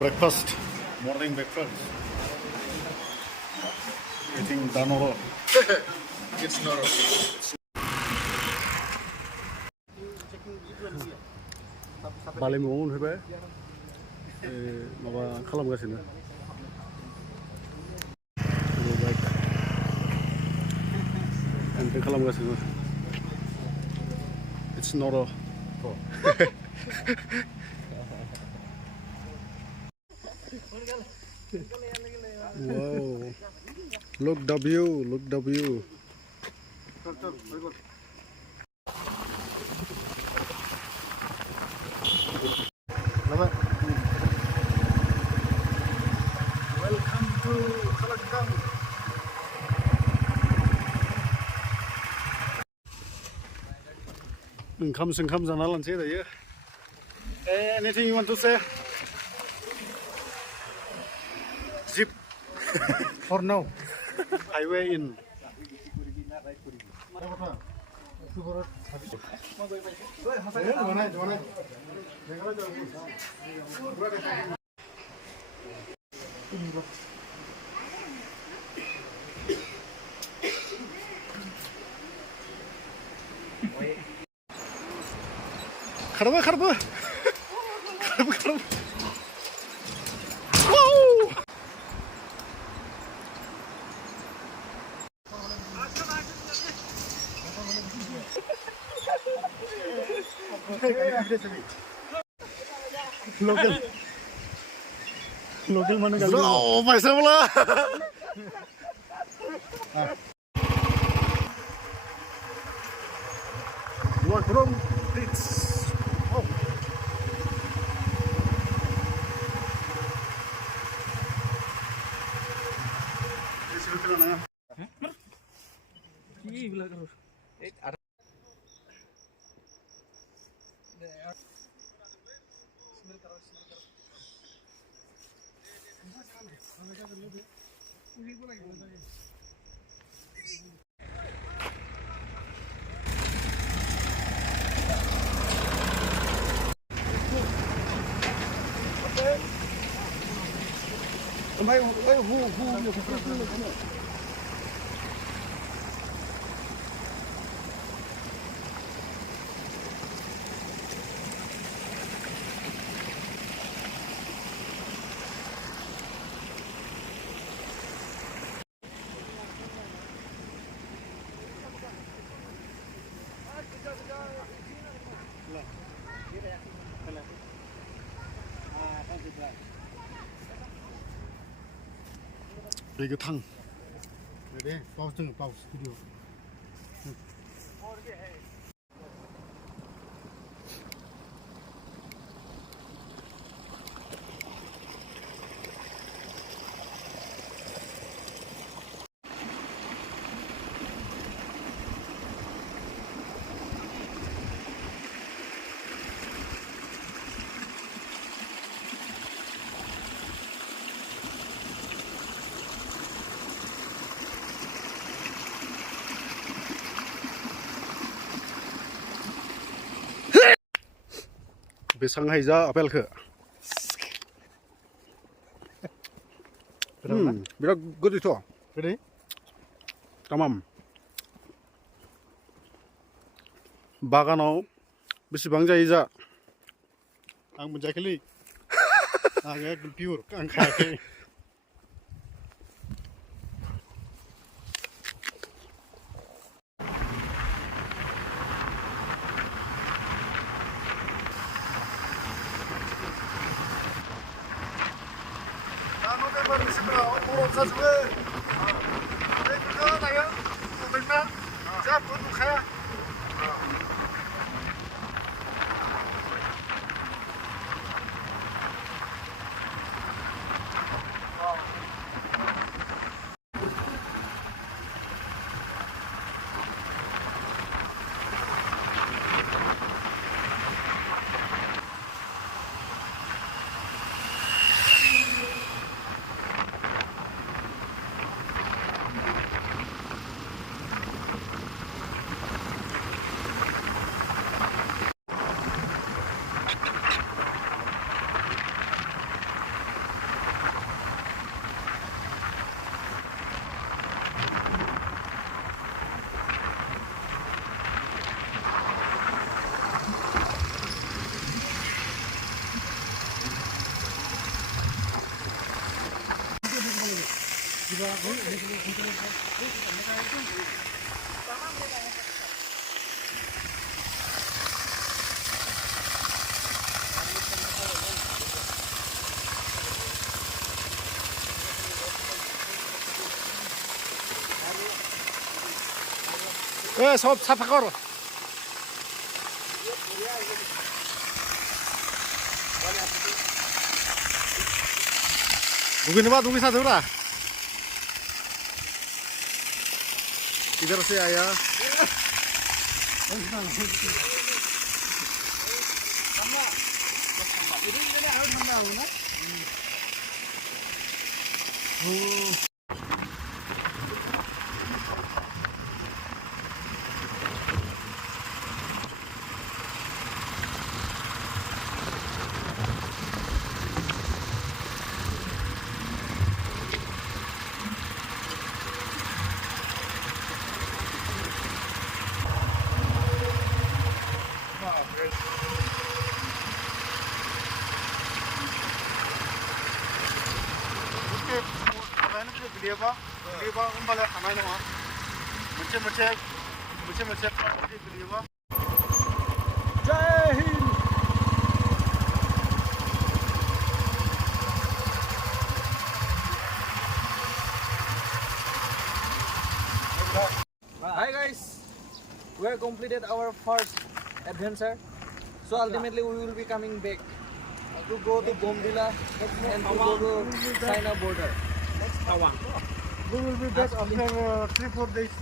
Breakfast, morning breakfast. Eating danoro. It's noro. बालिमुङाव मोनफैबाय माबा खालामगासिनो एन्ट्रि खालामगासिनो It's noro. Wow, look the view. Welcome to Kalakang. Oंखाम जाना लानोसै दायो. Anything you want to say? Zip. For now. Highway in. Karba. Wow! Local mana kali? Oh, myself lah. What wrong? It's oh. This is betul na. Ini bila terus. दै गोथां दे पाउस दङ पाउस video बेसां हायजा आपेलखो बिराद गोदैथ' गोदै तामाम बागानाव बेसेबां जायो जा आं मोनजायाखैलै आं एकदम पियर आं खायाखै সব সাফা করো। Bugün apa? Tunggu satu lah. Iधर से आया। Video kembali kamar nama. Macam video. Jai Hind. Hi guys, we have completed our first adventure. So ultimately we will be coming back to go to Bombdila and to go to China border. We will be back after 3-4 days.